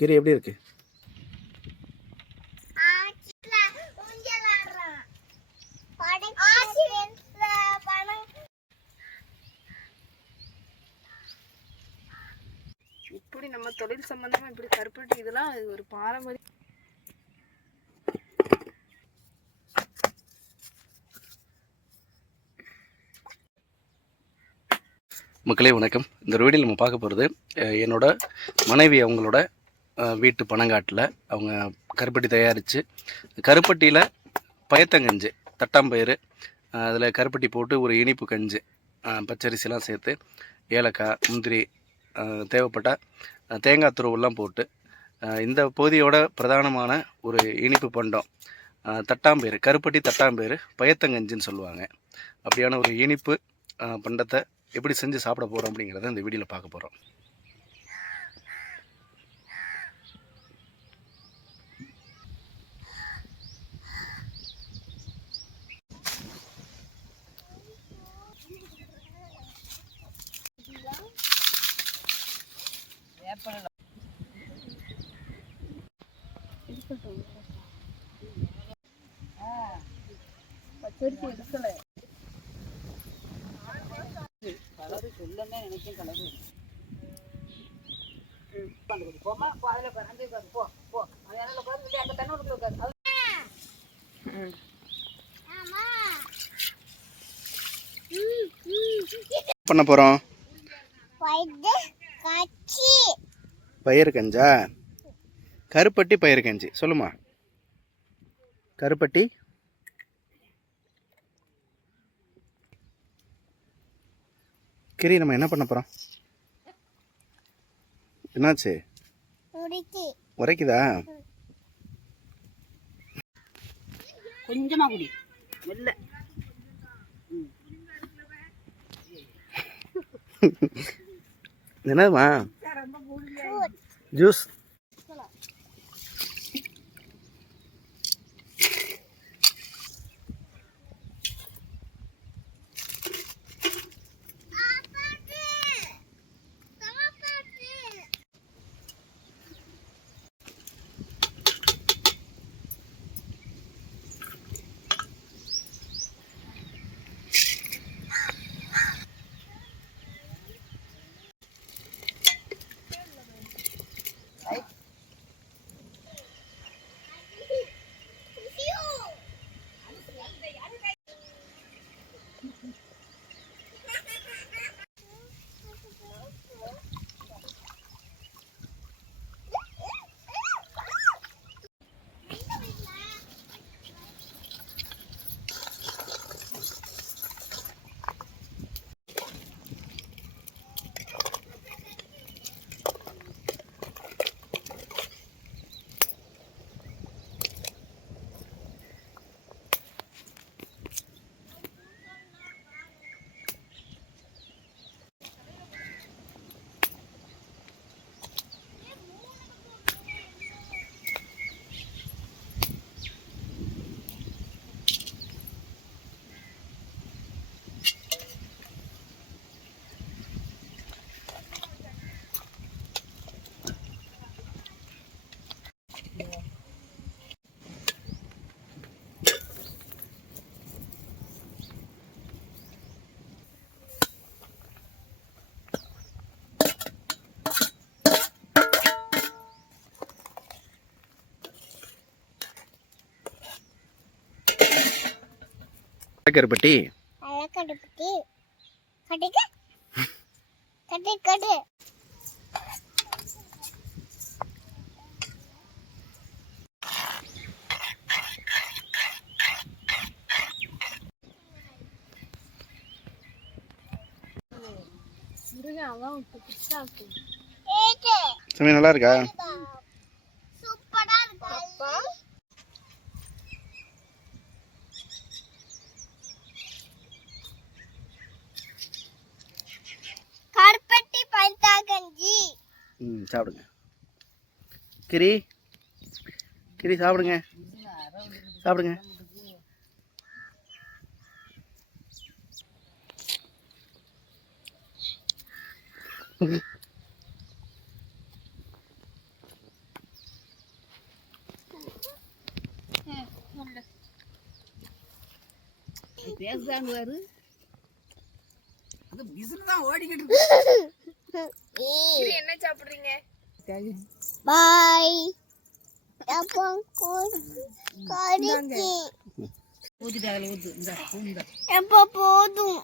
கிரி எப்படி இருக்கு? இப்படி நம்ம தொழில் சம்பந்தமா இப்படி கருப்பட்டி இதெல்லாம் ஒரு பாரம்பரிய. மக்களே வணக்கம். இந்த வீடியோவில் நம்ம பார்க்க போகிறது என்னோட மனைவி அவங்களோட வீட்டு பனங்காட்டில் அவங்க கருப்பட்டி தயாரித்து கருப்பட்டியில் பயத்தங்கஞ்சு தட்டாம்பயிறு அதில் கருப்பட்டி போட்டு ஒரு இனிப்பு கஞ்சு பச்சரிசிலாம் சேர்த்து ஏலக்காய் முந்திரி தேவைப்பட்ட தேங்காய் துருவெல்லாம் போட்டு இந்த பகுதியோட பிரதானமான ஒரு இனிப்பு பண்டம் தட்டாம்பயிறு கருப்பட்டி தட்டாம்பயிறு பயத்தங்கஞ்சுன்னு சொல்லுவாங்க. அப்படியான ஒரு இனிப்பு பண்டத்தை எப்படி செஞ்சு சாப்பிட போகிறோம் அப்படிங்கிறத இந்த வீடியோவில் பார்க்க போகிறோம். பச்சரிசி எடுக்கல கலரு சொல்லன்னே நினைக்கும் கலரு போமா அதில் அங்கே போ போ அதில் உட்காந்து அங்கே தண்ணி உள்ள உட்காது. பண்ண போகிறோம் பயிறு கஞ்சா கருப்பட்டி பயிறு கஞ்சி சொல்லுமா. கருப்பட்டி கிரி நம்ம என்ன பண்ண போகிறோம்? என்னாச்சு? உரைக்குதா? கொஞ்சமாக குடி மெல்ல. என்னதுமா? ஜூஸ். கருப்பட்டி சமையல் நல்லா இருக்கா? சாப்பிடுங்க கிரி. கிரி சாப்பிடுங்க சாப்பிடுங்க. பேசுதான்னு பாரு. அது பிசினஸ் தான் ஓடிக்கிட்டு இருக்கு. என்ன சாப்பிடுறீங்க? பாய் அப்போ கடிக்கு ஊத்திட்டாங்களே ஊத்து. இந்த எப்போ போதும்